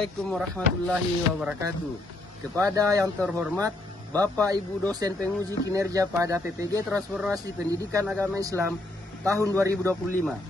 Assalamualaikum warahmatullahi wabarakatuh. Kepada yang terhormat Bapak Ibu dosen penguji kinerja pada PPG Transformasi Pendidikan Agama Islam tahun 2025.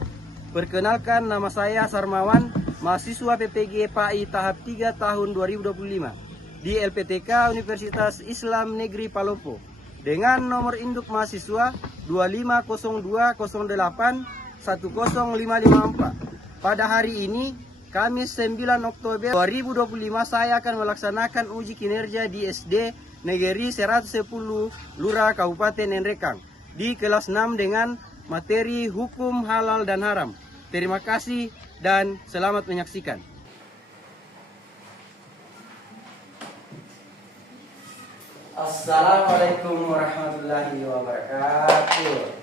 Perkenalkan, nama saya Sarmawan, mahasiswa PPG PAI tahap 3 tahun 2025 di LPTK Universitas Islam Negeri Palopo dengan nomor induk mahasiswa 25028010554. Pada hari ini, Kamis 9 Oktober 2025, saya akan melaksanakan uji kinerja di SD Negeri 110 Lura Kabupaten Nrekang di kelas 6 dengan materi hukum halal dan haram. Terima kasih dan selamat menyaksikan. Assalamualaikum warahmatullahi wabarakatuh.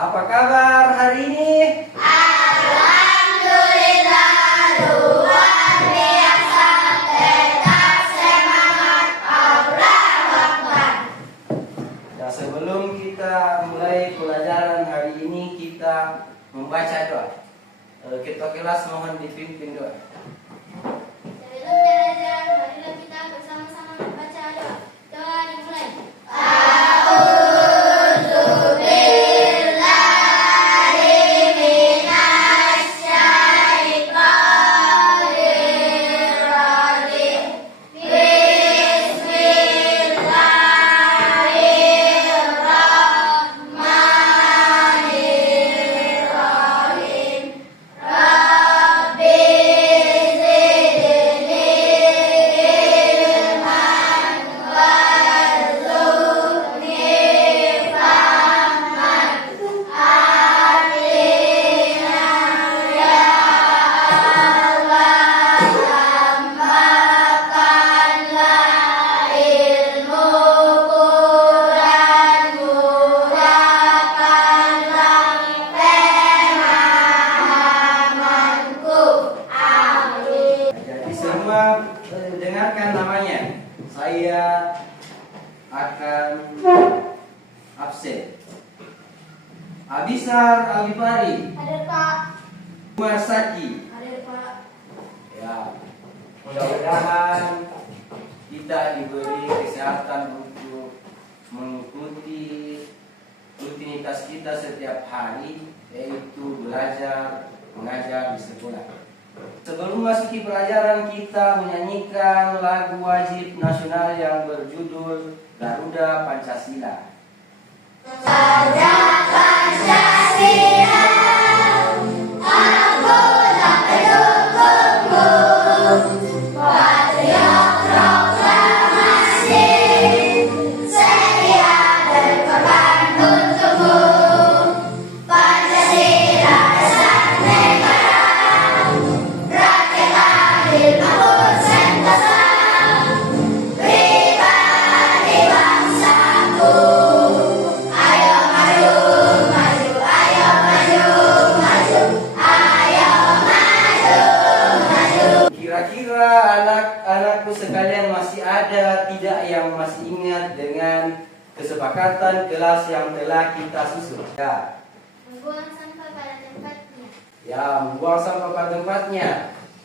Apa kabar hari ini? Alhamdulillah, luar biasa, tetap semangat, Allahu Akbar. Ya, sebelum kita mulai pelajaran hari ini, kita membaca doa. Ketua kelas mohon dipimpin doa. Sebelum belajar, marilah kita bersama-sama membaca doa. Doa dimulai. Dengarkan namanya. Saya akan absen. Abisar Alifari. Hadir Pak. Umar Saki. Hadir Pak. Ya, mudah-mudahan kita diberi kesehatan untuk mengikuti rutinitas kita setiap hari, yaitu belajar mengajar di sekolah. Sebelum masuki pelajaran, kita menyanyikan lagu wajib nasional yang berjudul Garuda Pancasila. Garuda Pancasila, aku tak pendukungmu, patriot proklamasi, setia berkorban untukmu. Pancasila dasar negara, rakyat adil makmur sentosa, pribadi bangsaku. Ayo maju, maju, ayo maju, maju, ayo maju, maju. Kira-kira anak-anakku sekalian masih ada tidak yang masih ingat dengan kesepakatan kelas yang telah kita susun? Ya, Membuang sampah pada tempatnya. membuang sampah pada tempatnya.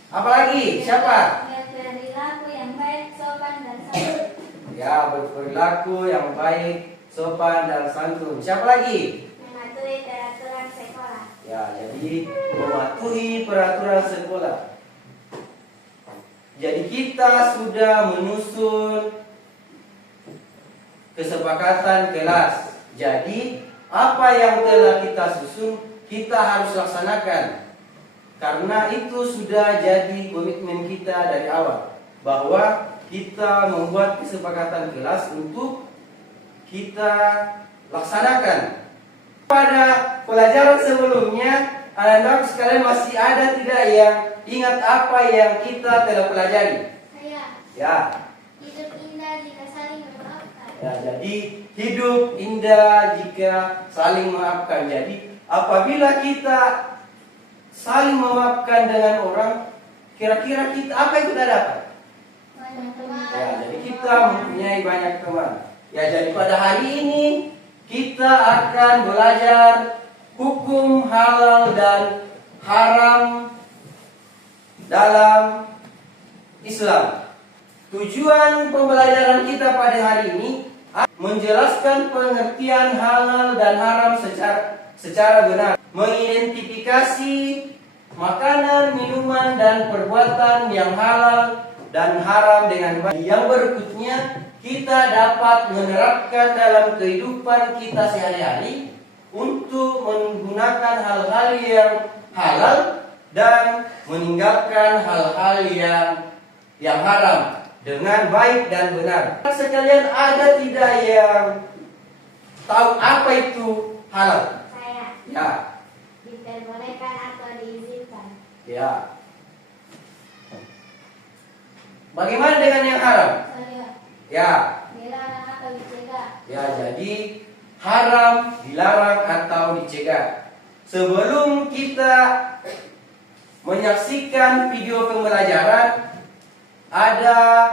Apalagi? Siapa? Berperilaku yang baik, sopan dan santun. Ya, berperilaku yang baik, sopan dan santun. Siapa lagi? Mematuhi peraturan sekolah. Ya, jadi mematuhi peraturan sekolah. Jadi kita sudah menyusun kesepakatan kelas. Jadi apa yang telah kita susun kita harus laksanakan. Karena itu sudah jadi komitmen kita dari awal, bahwa kita membuat kesepakatan kelas untuk kita laksanakan. Pada pelajaran sebelumnya, anak-anak sekalian masih ada tidak yang ingat apa yang kita telah pelajari? Saya, Ya, hidup indah jika saling memaafkan. ya, jadi hidup indah jika saling memaafkan. Jadi apabila kita saling memaafkan dengan orang, kira-kira kita apa yang kita dapat? Banyak teman. Ya, jadi kita mempunyai banyak teman. Ya, jadi pada hari ini kita akan belajar hukum halal dan haram dalam Islam. Tujuan pembelajaran kita pada hari ini menjelaskan pengertian halal dan haram secara benar, mengidentifikasi makanan, minuman, dan perbuatan yang halal dan haram dengan baik. Yang berikutnya kita dapat menerapkan dalam kehidupan kita sehari-hari untuk menggunakan hal-hal yang halal dan meninggalkan hal-hal yang haram dengan baik dan benar. Sekalian, ada tidak yang tahu apa itu halal? Saya. Ya. Diperbolehkan atau diizinkan. Ya. Bagaimana dengan yang haram? Saya. Ya. Dilarang atau dicegah. Ya, jadi haram, dilarang atau dicegah. Sebelum kita menyaksikan video pembelajaran, ada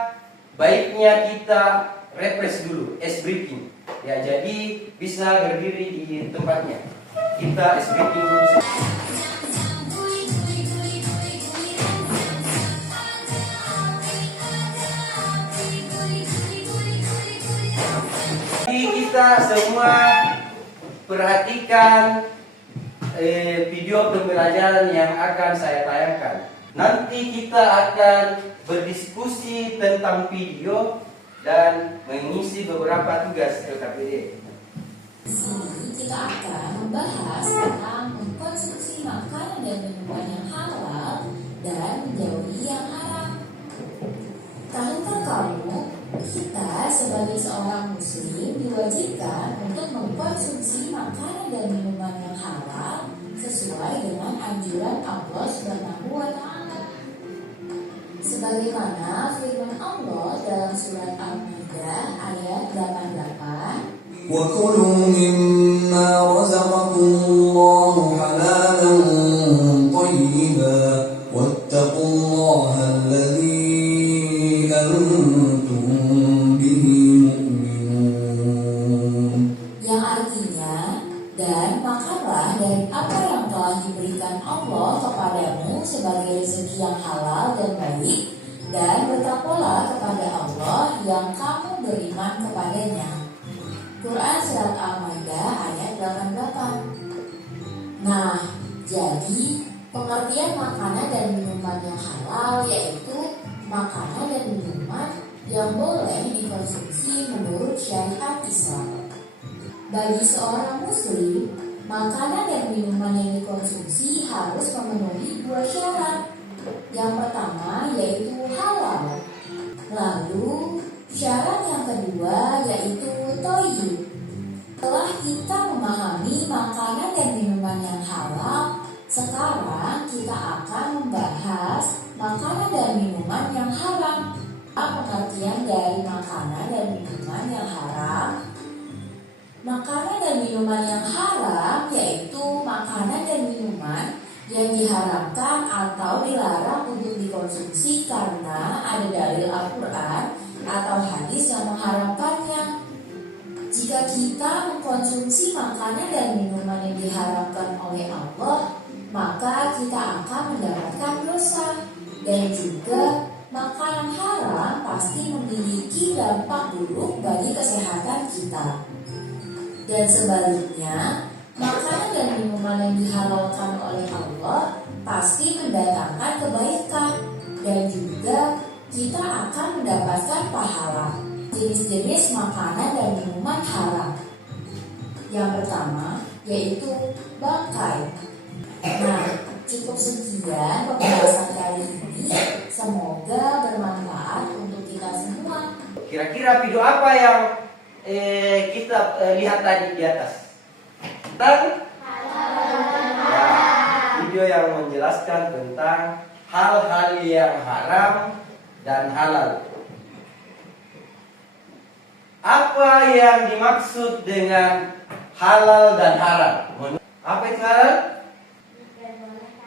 baiknya kita refresh dulu, ice breaking. Ya, jadi bisa berdiri di tempatnya. Kita ice breaking dulu. Jadi kita semua perhatikan video pembelajaran yang akan saya tayangkan. Nanti kita akan berdiskusi tentang video dan mengisi beberapa tugas LKPD. Di sini kita akan membahas tentang mengkonsumsi makanan dan minuman yang halal dan menjauhi yang haram. Tahukah kamu, kita sebagai seorang muslim diwajibkan untuk mengkonsumsi makanan dan minuman yang halal sesuai dengan anjuran Allah Subhanahu wa Ta'ala. Sebagaimana firman Allah dalam surat Al-Maidah ayat 88, وَكُلُوا مِمَّا رَزَقَكُمُ اللَّهُ حَلَالًا طَيِّبًا وَاتَّقُوا اللَّهَ الَّذِي أَنْتُمْ بِهِ مُؤْمِنُونَ. yang artinya, dan makanlah dari apa yang telah diberikan Allah kepadamu sebagai rezeki yang halal dan baik, dan bertakwalah kepada Allah yang kamu beriman kepadanya. Quran Surat Al-Maidah ayat 88. Nah, jadi pengertian makanan dan minuman yang halal yaitu makanan dan minuman yang boleh dikonsumsi menurut syariat Islam. Bagi seorang muslim, makanan dan minuman yang dikonsumsi harus memenuhi 2 syarat. Yang pertama yaitu halal. Lalu syarat yang kedua yaitu thayyib. Setelah kita memahami makanan dan minuman yang halal, sekarang kita akan membahas makanan dan minuman yang haram. Pengertian dari makanan dan minuman yang haram. Makanan dan minuman yang haram yaitu makanan dan minuman yang diharamkan atau dilarang untuk dikonsumsi karena ada dalil Al-Quran atau hadis yang mengharamkannya. Jika kita mengkonsumsi makanan dan minuman yang diharamkan oleh Allah, maka kita akan mendapatkan dosa. Dan juga makanan haram pasti memiliki dampak buruk bagi kesehatan kita. Dan sebaliknya, makanan dan minuman yang dihalalkan oleh Allah pasti mendatangkan kebaikan dan juga kita akan mendapatkan pahala. Jenis-jenis makanan dan minuman haram. Yang pertama yaitu bangkai. Nah, cukup sekian pembahasan kali ini. Semoga bermanfaat untuk kita semua. Kira-kira video apa yang kita lihat tadi di atas? Tentang video yang menjelaskan tentang hal-hal yang haram dan halal. Apa yang dimaksud dengan halal dan haram? Apa itu halal?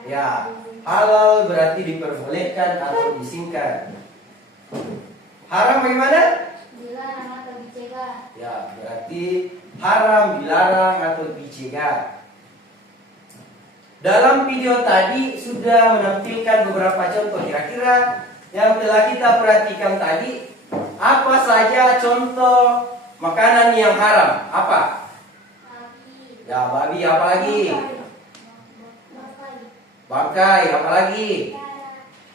Ya, halal berarti diperbolehkan atau diizinkan. Haram bagaimana? Dilarang atau dicegah. Ya, berarti haram, dilarang atau dicegah. Dalam video tadi sudah menampilkan beberapa contoh. Kira-kira yang telah kita perhatikan tadi, apa saja contoh makanan yang haram? Apa? Babi. Ya, babi, apa lagi? Bakai. Bangkai, apa lagi?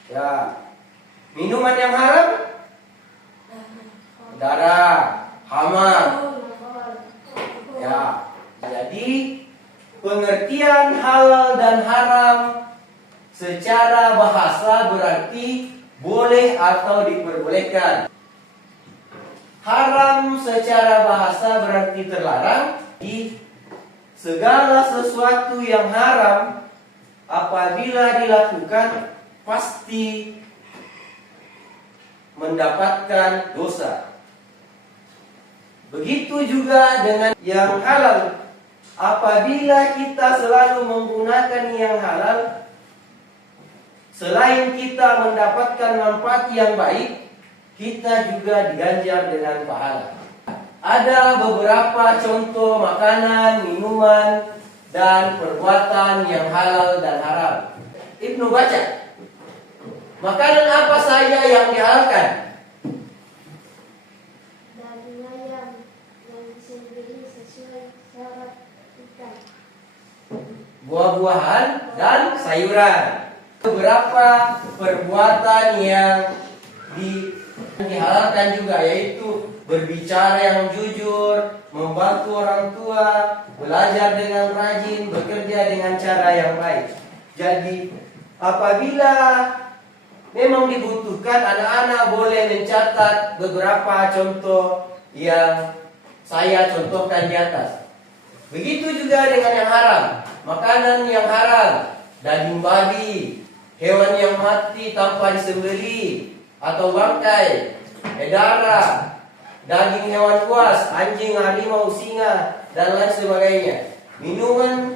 Ya. Minuman yang haram? Darah, hama. Ya. Jadi pengertian halal dan haram secara bahasa berarti boleh atau diperbolehkan. Haram secara bahasa berarti terlarang. Di segala sesuatu yang haram apabila dilakukan pasti mendapatkan dosa. Begitu juga dengan yang halal. Apabila kita selalu menggunakan yang halal, selain kita mendapatkan manfaat yang baik, kita juga diganjar dengan pahala. Ada beberapa contoh makanan, minuman, dan perbuatan yang halal dan haram. Ibnu baca. Makanan apa saja yang dihalalkan? Daging ayam yang disembelih sesuai syarat ikan. Buah-buahan dan sayuran. Beberapa perbuatan yang dihalalkan juga, yaitu berbicara yang jujur, membantu orang tua, belajar dengan rajin, bekerja dengan cara yang baik. Jadi apabila memang dibutuhkan, anak-anak boleh mencatat beberapa contoh yang saya contohkan di atas. Begitu juga dengan yang haram. Makanan yang haram, daging babi, hewan yang mati tanpa disembelih atau bangkai, darah, daging hewan buas, anjing, harimau, singa, dan lain sebagainya. Minuman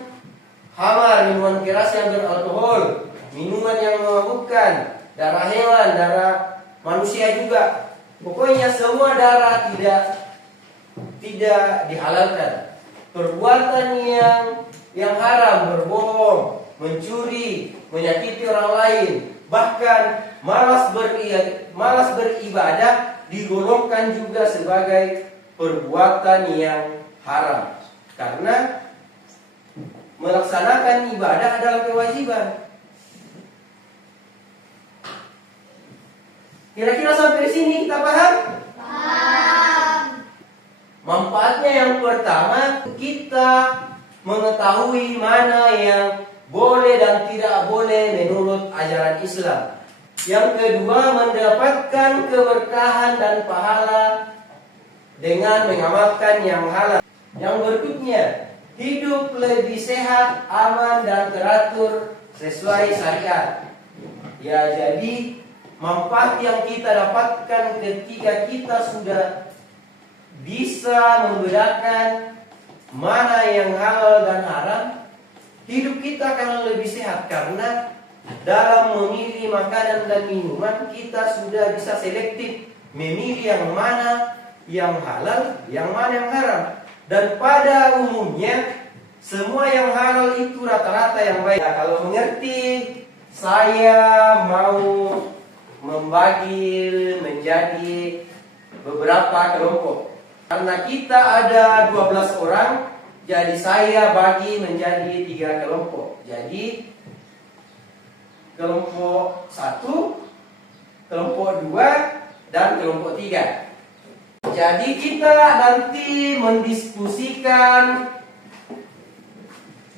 khamar, minuman keras yang beralkohol, minuman yang memabukkan, darah hewan, darah manusia juga. Pokoknya semua darah tidak dihalalkan. Perbuatan yang haram, berbohong, mencuri, menyakiti orang lain, bahkan malas beribadah digolongkan juga sebagai perbuatan yang haram. Karena melaksanakan ibadah adalah kewajiban. Kira-kira sampai sini kita paham? Paham. Manfaatnya yang pertama, kita mengetahui mana yang boleh dan tidak boleh menurut ajaran Islam. Yang kedua, mendapatkan keberkahan dan pahala dengan mengamalkan yang halal. Yang berikutnya, hidup lebih sehat, aman, dan teratur sesuai syariat. Ya, jadi manfaat yang kita dapatkan ketika kita sudah bisa membedakan mana yang halal dan haram, hidup kita akan lebih sehat. Karena dalam memilih makanan dan minuman, kita sudah bisa selektif memilih yang mana yang halal, yang mana yang haram. Dan pada umumnya semua yang halal itu rata-rata yang baik. Nah, kalau mengerti, saya mau membagi menjadi beberapa kelompok. Karena kita ada 12 orang, jadi saya bagi menjadi 3 kelompok. Jadi kelompok 1, kelompok 2, dan kelompok 3. Jadi kita nanti mendiskusikan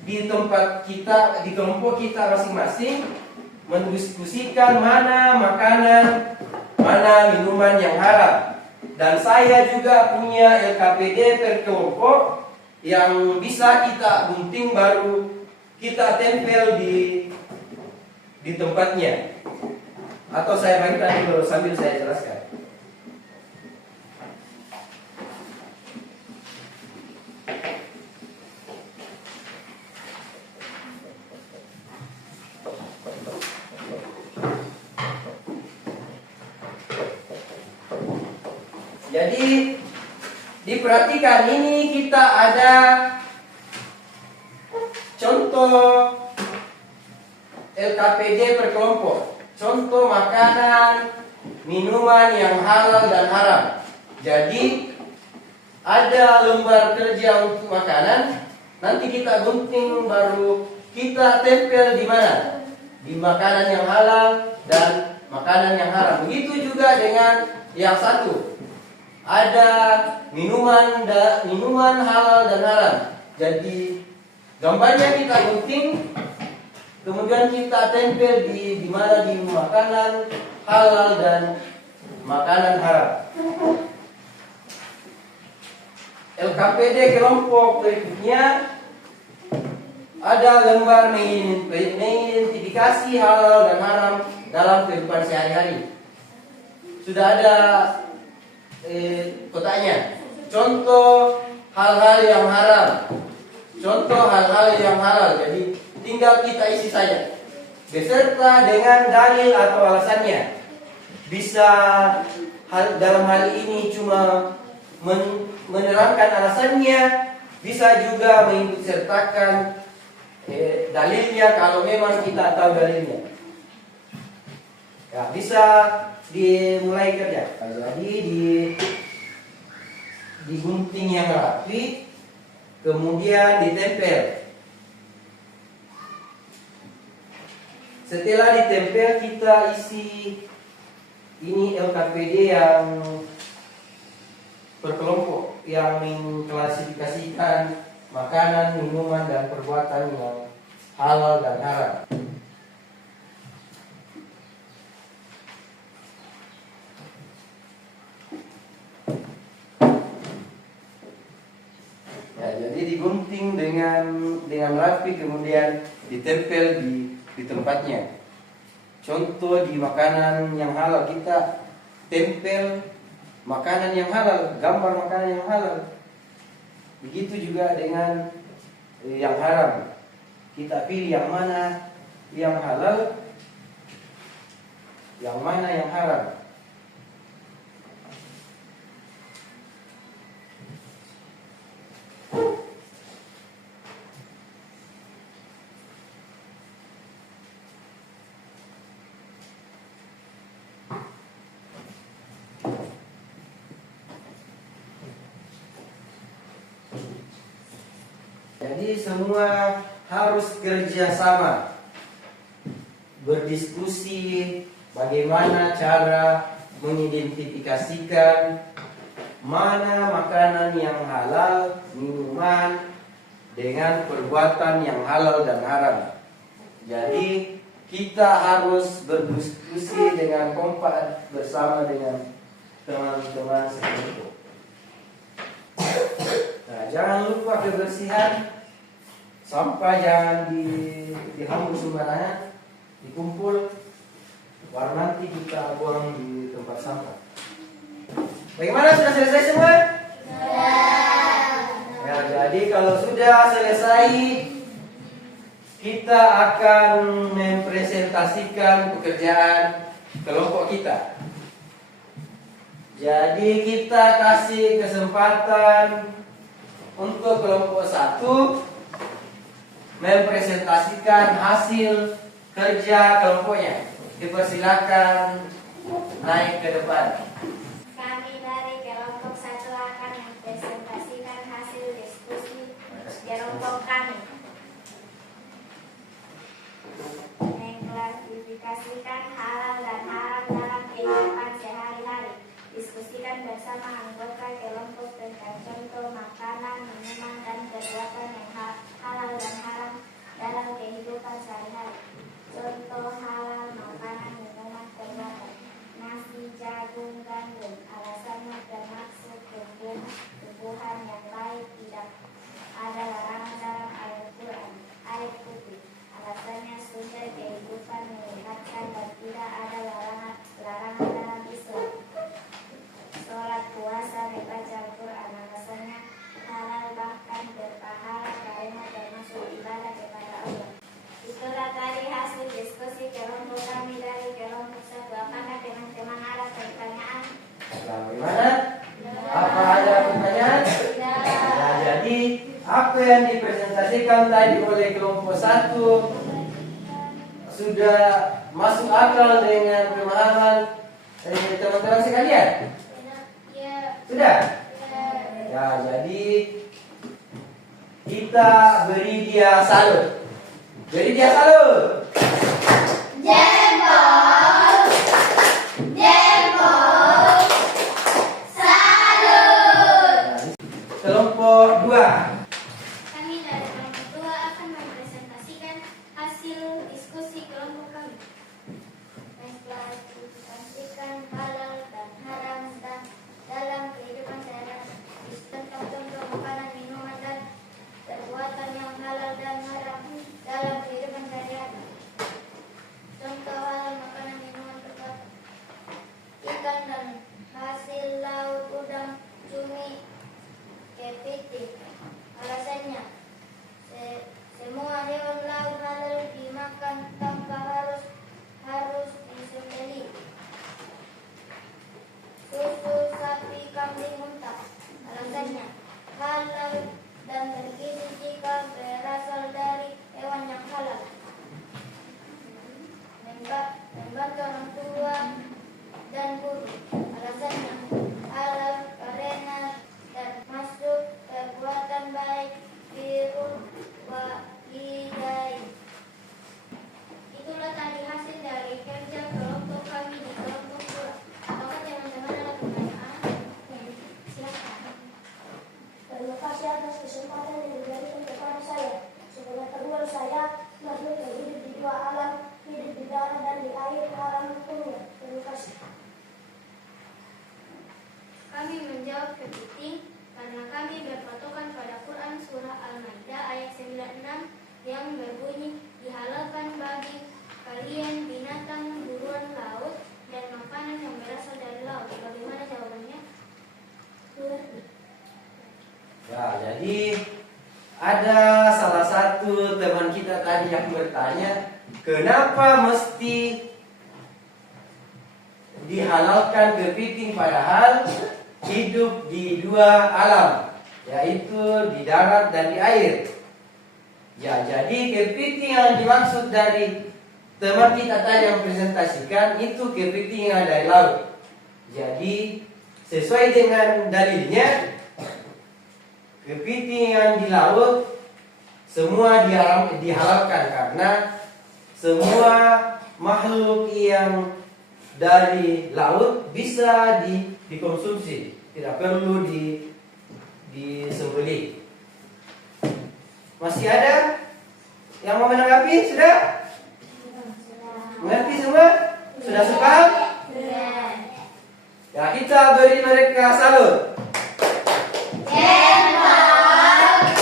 di tempat kita, di kelompok kita masing-masing, mendiskusikan mana makanan, mana minuman yang halal. Dan saya juga punya LKPD per kelompok yang bisa kita gunting baru kita tempel di tempatnya. Atau saya bagikan dulu sambil saya jelaskan. Jadi diperhatikan, ini kita ada contoh LKPD per kelompok. Contoh makanan, minuman yang halal dan haram. Jadi ada lembar kerja untuk makanan, nanti kita gunting baru kita tempel di mana? Di makanan yang halal dan makanan yang haram. Begitu juga dengan yang satu. Ada minuman halal dan haram. Jadi gambarnya kita gunting, kemudian kita tempel di mana, di makanan halal dan makanan haram. LKPD kelompok berikutnya ada lembar mengidentifikasi halal dan haram dalam kehidupan sehari-hari. Sudah ada kotaknya. Contoh hal-hal yang haram, contoh hal-hal yang halal. Jadi tinggal kita isi saja beserta dengan dalil atau alasannya. Bisa dalam hal ini cuma menerangkan alasannya, bisa juga mengikut sertakan dalilnya kalau memang kita tahu dalilnya. Ya, bisa dimulai kerja. Jadi digunting yang rapi, kemudian ditempel. Setelah ditempel, kita isi ini LKPD yang berkelompok, yang mengklasifikasikan makanan, minuman, dan perbuatan yang halal dan haram. Ya, jadi digunting dengan rapi, kemudian ditempel di tempatnya. Contoh di makanan yang halal, kita tempel makanan yang halal, gambar makanan yang halal. Begitu juga dengan yang haram. Kita pilih yang mana yang halal, yang mana yang haram. Jadi semua harus kerjasama, berdiskusi bagaimana cara mengidentifikasikan mana makanan yang halal, minuman dengan perbuatan yang halal dan haram. Jadi kita harus berdiskusi dengan kompak bersama dengan teman-teman sekelompok. Nah, jangan lupa kebersihan. Sampah jangan dihambur sembarangan, dikumpul, baru nanti kita buang di tempat sampah. Bagaimana, sudah selesai semua? Ya, jadi kalau sudah selesai, kita akan mempresentasikan pekerjaan kelompok kita. Jadi kita kasih kesempatan untuk kelompok 1 mempresentasikan hasil kerja kelompoknya. Dipersilakan naik ke depan. Kami dari kelompok 1 akan mempresentasikan hasil diskusi kelompok kami. Mengklasifikasikan halal dan haram dalam kehidupan sehari-hari. Diskusikan bersama anggota kelompok tentang contoh makanan, minuman, dan perbuatan yang halal dan haram dalam kehidupan sehari-hari. Contoh halal makanan, minuman, perbuatan: nasi, jagung, gandum. Alasannya bermaksud tumbuhan yang baik, tidak ada larangan dalam ayat Quran. Ayat putih. Alasannya sumber kehidupan meningkatkan dan tidak ada larangan dalam Islam. Sholat, puasa, membaca Al-Quran. Alasannya disampaikan tadi oleh kelompok 1 sudah masuk akal dengan pemahaman teman-teman sekalian? Sudah? Ya, jadi kita beri dia salut. Beri dia salut. Jempol, jempol, salut. Kelompok 2. Kami dari kelompok 2 akan mempresentasikan hasil diskusi kelompok kami. Setelah disampaikan halal dan haram dan dalam kehidupan sehari-hari tentang contoh makanan, minuman dan perbuatan yang halal dan haram dalam kehidupan sehari-hari. Contoh halal makanan, minuman, perbuatan ikan dan hasil laut, udang, cumi, kepiting. Alasannya, semua hewan laut halal dimakan tanpa harus disembelih. Susu sapi, kambing, unta. Alasannya, halal dan bergizi jika berasal dari hewan yang halal. Membantu orang tua dan guru. Alasannya, halal karena termasuk perbuatan baik birrul walidain. Itulah tadi hasil dari kerja kelompok kami di kelompok 2. Apakah teman-teman ada pertanyaan? Silakan. Terima kasih atas kesempatan yang diberikan kepada saya. Sebagai kedua saya makhluk yang hidup di dua alam, hidup di darat dan di air, haram hukumnya. Terima kasih. Kami menjawab kepiting karena kami berpatokan pada Quran surah Al-Maidah ayat 96 yang berbunyi, dihalalkan bagi kalian binatang buruan laut dan makanan yang berasal dari laut. Bagaimana jawabannya? Ya, jadi ada salah satu teman kita tadi yang bertanya, kenapa mesti dihalalkan kepiting padahal hidup di dua alam, yaitu di darat dan di air. Ya, jadi kepiting yang dimaksud dari teman kita tadi yang presentasikan itu kepiting yang dari laut. Jadi sesuai dengan dalilnya, kepiting yang di laut semua dihalalkan karena semua makhluk yang dari laut bisa dikonsumsi, tidak perlu disembelih. Masih ada yang mau menanggapi? Sudah? Mengerti semua? Sudah sepaham? Ya, kita beri mereka salut. Jempol,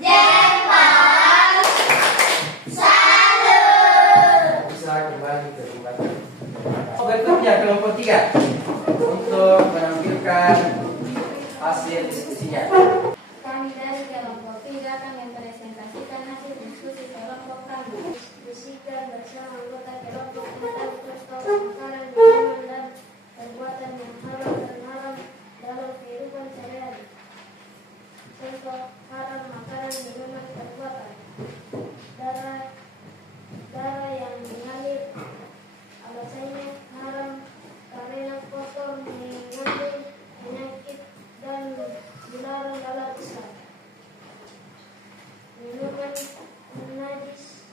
jempol, salut. Bisa kembali ke tempat. Berikutnya kelompok 3 untuk menampilkan hasil diskusinya. Kami dari kelompok 3 akan mempresentasikan hasil diskusi kelompok kami. Diskusikan bersama anggota kelompok tentang contoh makanan, minuman dan perbuatan yang halal dan haram dalam kehidupan sehari-hari. Contoh haram makanan, minuman, perbuatan darah yang mengalir. Alasannya haram karena kotor, mengandung penyakit dan dilarang dalam Islam. Minuman najis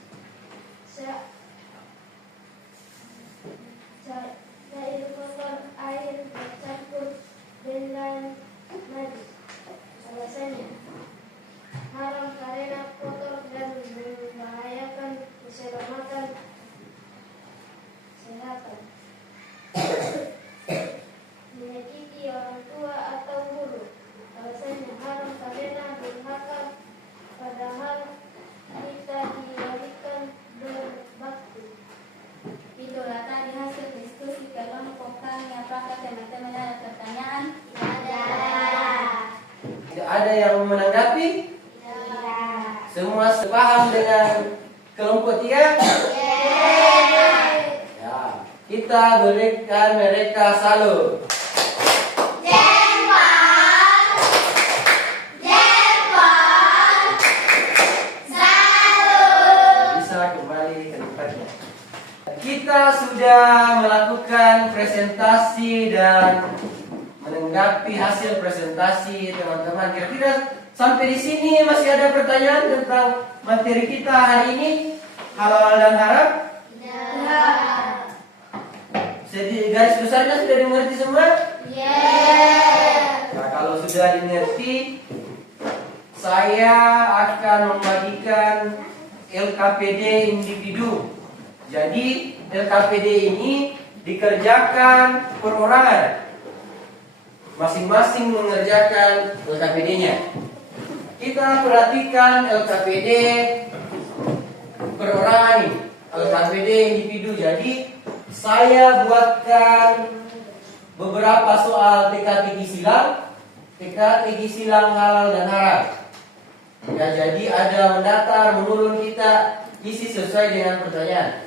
cair kotor, air bercampur dengan najis. Alasannya haram karena kotor dan membahayakan keselamatan menyakiti orang tua atau guru. Alasannya haram karena durhaka padahal kita diwajibkan berbakti. Itulah tadi hasil diskusi kelompok kami. Apakah teman-teman ada pertanyaan? Ada. Tidak ada yang menanggapi? Semua sepaham dengan kelompok 3? Ya, kita berikan mereka salut. Jempol, jempol, kita sudah melakukan presentasi dan menanggapi hasil presentasi teman-teman. Kira-kira sampai di sini masih ada pertanyaan tentang materi kita hari ini, halal dan haram? Jadi garis besarnya sudah dimengerti semua? Nah, kalau sudah dimengerti, saya akan membagikan LKPD individu. Jadi LKPD ini dikerjakan perorangan. Masing-masing mengerjakan LKPD-nya. Kita perhatikan LKPD perorangan ini, LKPD individu. Jadi saya buatkan beberapa soal teka-teki silang halal dan haram. Ya, jadi ada mendatar, menurun, kita isi sesuai dengan pertanyaan.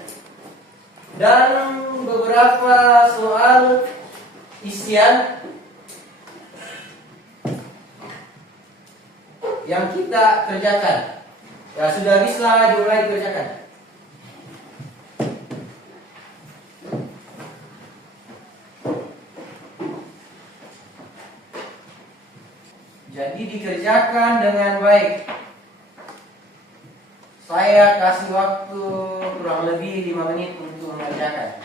Dan beberapa soal isian yang kita kerjakan. Ya, sudah bisa dimulai dikerjakan. Jadi dikerjakan dengan baik. Saya kasih waktu kurang lebih 5 menit untuk mengerjakan.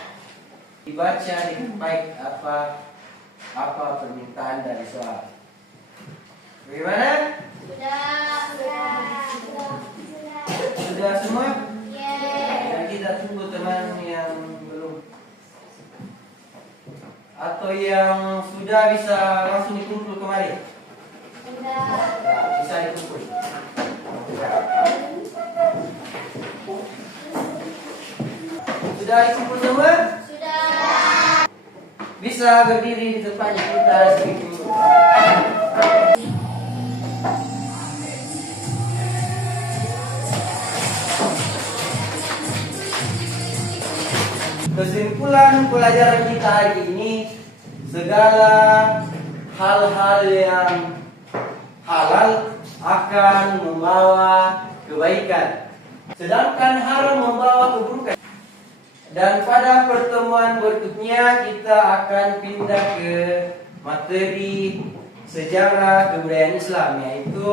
Dibaca dengan baik apa permintaan dari soal. Bagaimana? Sudah semua? Ya, kita tunggu teman yang belum. Atau yang sudah bisa langsung dikumpul kemari. Ya, bisa dikumpul. Sudah dikumpul semua? Sudah. Bisa berdiri di tempatnya kita sedikit. Kesimpulan pelajaran kita hari ini, segala hal-hal yang halal akan membawa kebaikan, sedangkan haram membawa keburukan. Dan pada pertemuan berikutnya kita akan pindah ke materi sejarah kebudayaan Islam, yaitu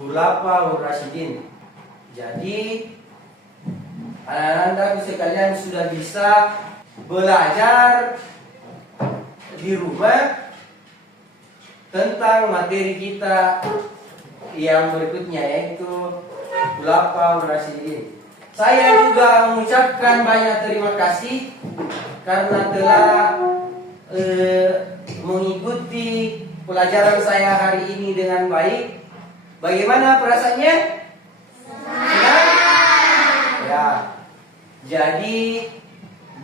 Khulafaur Rasyidin. Jadi anak-anak sekalian sudah bisa belajar di rumah tentang materi kita yang berikutnya, yaitu Khulafaur Rasyidin. Saya juga mengucapkan banyak terima kasih karena telah mengikuti pelajaran saya hari ini dengan baik. Bagaimana perasaannya? Senang? Ya. Jadi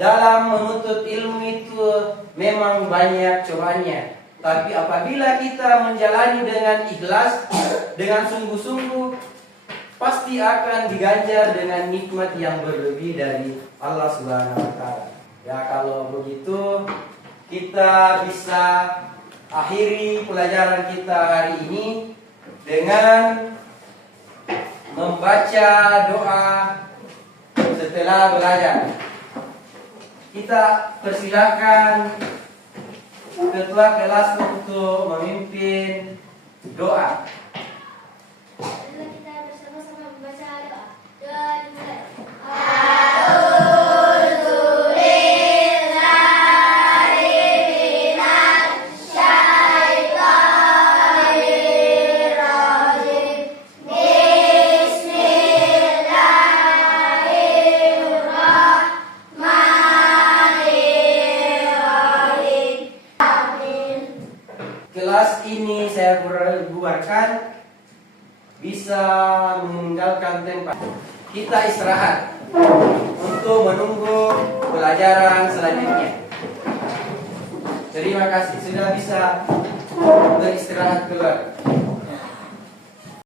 dalam menuntut ilmu itu memang banyak cobaannya. Tapi apabila kita menjalani dengan ikhlas, dengan sungguh-sungguh, pasti akan diganjar dengan nikmat yang berlebih dari Allah Subhanahu wa Ta'ala. Ya, kalau begitu kita bisa akhiri pelajaran kita hari ini dengan membaca doa setelah belajar. Kita persilakan ketua kelas untuk memimpin doa. Kita bersama-sama membaca doa. Doa dimulai. Kelas ini saya bubarkan, bisa meninggalkan tempat. Kita istirahat untuk menunggu pelajaran selanjutnya. Terima kasih sudah bisa beristirahat keluar.